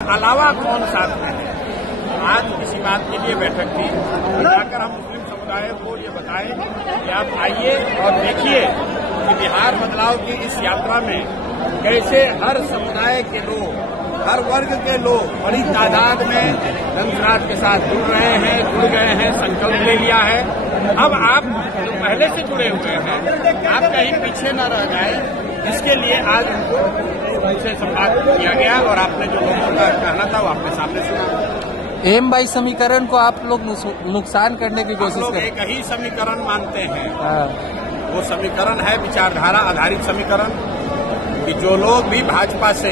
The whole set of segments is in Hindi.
अलावा कौन साथ में है। आज किसी बात के लिए बैठक थी, जाकर हम मुस्लिम समुदाय को ये बताएं कि आप आइए और देखिए कि बिहार बदलाव की इस यात्रा में कैसे हर समुदाय के लोग, हर वर्ग के लोग बड़ी तादाद में जनसुराज के साथ जुड़ गए हैं, संकल्प ले लिया है। अब आप जो पहले से जुड़े हुए हैं, आप कहीं पीछे न रह जाए, इसके लिए आज उनसे संवाद किया गया और आपने जो लोगों का कहना था वो आपने सामने सुना। एम बाई समीकरण को आप लोग नुकसान करने की कोशिश लोग एक ही समीकरण मानते हैं। वो समीकरण है विचारधारा आधारित समीकरण, कि जो लोग भी भाजपा से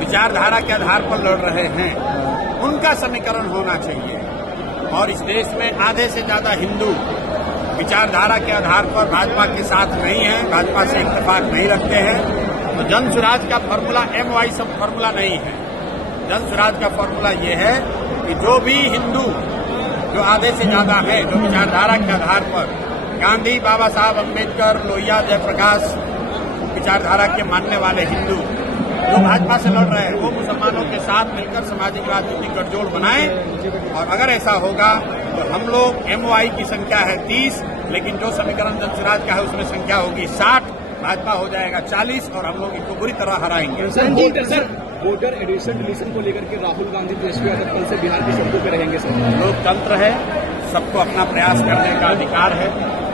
विचारधारा के आधार पर लड़ रहे हैं उनका समीकरण होना चाहिए। और इस देश में आधे से ज्यादा हिंदू विचारधारा के आधार पर भाजपा के साथ नहीं है, भाजपा से इत्तेफाक नहीं रखते हैं। तो जनसुराज का फॉर्मूला MY सब फॉर्मूला नहीं है। जनसुराज का फॉर्मूला ये है कि जो भी हिंदू, जो आधे से ज्यादा है, जो विचारधारा के आधार पर गांधी, बाबा साहब अम्बेडकर, लोहिया, जयप्रकाश विचारधारा के मानने वाले हिंदू जो भाजपा से लड़ रहे हैं, वो मुसलमानों के साथ मिलकर सामाजिक राजनीतिक गठजोड़ बनाएं। और अगर ऐसा होगा तो हम लोग MY की संख्या है 30, लेकिन जो समीकरण जनसुराज का है उसमें संख्या होगी 60, भाजपा हो जाएगा 40 और हम लोग इनको बुरी तरह हराएंगे। सर, वोटर एडिशन डिलीशन को लेकर के राहुल गांधी तेजस्वी यादव कल से बिहार की सड़कों पर रहेंगे। सर, लोकतंत्र है, सबको अपना प्रयास करने का अधिकार है।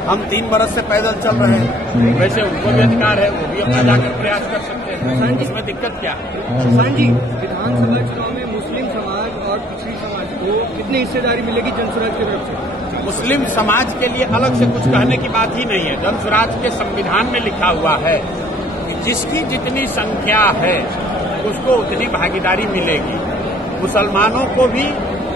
हम 3 बरस से पैदल चल रहे हैं, वैसे उनको भी अधिकार है, वो भी अपना जाकर प्रयास कर सकते हैं। इसमें दिक्कत क्या है? किसान जी, विधानसभा चुनाव में मुस्लिम समाज और पिछड़ी समाज को कितनी हिस्सेदारी मिलेगी जनसुराज की तरफ से? मुस्लिम समाज के लिए अलग से कुछ कहने की बात ही नहीं है। जनसुराज के संविधान में लिखा हुआ है कि जिसकी जितनी संख्या है उसको उतनी भागीदारी मिलेगी। मुसलमानों को भी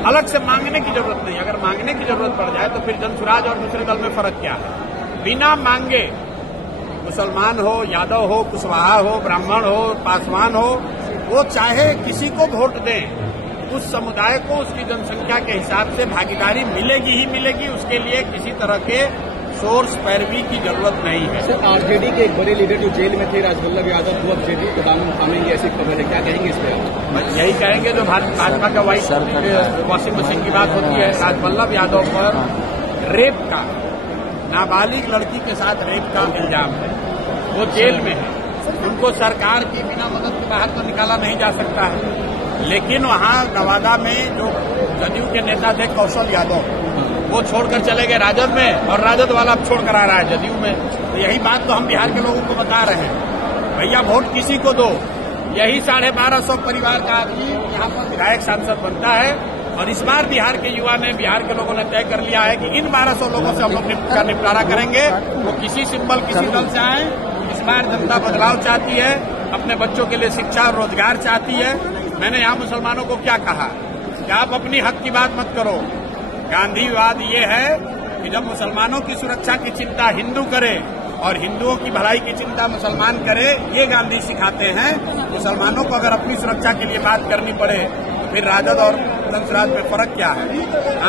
अलग से मांगने की जरूरत नहीं। अगर मांगने की जरूरत पड़ जाए तो फिर जनसुराज और दूसरे दल में फर्क क्या है? बिना मांगे मुसलमान हो, यादव हो, कुशवाहा हो, ब्राह्मण हो, पासवान हो, वो चाहे किसी को वोट दें, उस समुदाय को उसकी जनसंख्या के हिसाब से भागीदारी मिलेगी ही मिलेगी। उसके लिए किसी तरह के सोर्स पैरवी की जरूरत नहीं है। सर, आरजेडी के एक बड़े लीडर जो जेल में थे, राजवल्लभ यादव, वो अब जेडीयू को दामन थामेंगे, ऐसी खबर है, क्या कहेंगे इस पर? बस यही कहेंगे जो भाजपा का वॉशिंग मशीन की बात होती है। राजवल्लभ यादव पर रेप का, नाबालिग लड़की के साथ रेप का इल्जाम है, वो जेल में है। उनको सरकार की बिना मदद के बाहर तो निकाला नहीं जा सकता है। लेकिन वहां नवादा में जो जदयू के नेता थे कौशल यादव, वो छोड़कर चले गए राजद में, और राजद वाला अब छोड़ कर आ रहा है जदयू में। तो यही बात तो हम बिहार के लोगों को बता रहे हैं, भैया वोट किसी को दो। यही 1250 परिवार का आदमी यहाँ पर विधायक सांसद बनता है। और इस बार बिहार के युवा ने, बिहार के लोगों ने तय कर लिया है कि इन 1200 लोगों से हम लोग का निपटारा करेंगे। वो किसी सिंबल, किसी दल से आए। इस बार जनता बदलाव चाहती है, अपने बच्चों के लिए शिक्षा और रोजगार चाहती है। मैंने यहाँ मुसलमानों को क्या कहा कि आप अपनी हक की बात मत करो। गांधीवाद ये है कि जब मुसलमानों की सुरक्षा की चिंता हिंदू करे और हिंदुओं की भलाई की चिंता मुसलमान करे, ये गांधी सिखाते हैं। मुसलमानों को अगर अपनी सुरक्षा के लिए बात करनी पड़े तो फिर राजद और जनसुराज में फर्क क्या है?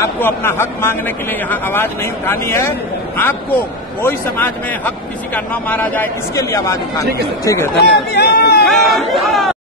आपको अपना हक मांगने के लिए यहाँ आवाज नहीं उठानी है। आपको कोई समाज में हक किसी का न मारा जाए, इसके लिए आवाज उठानी है। ठीक है, धन्यवाद।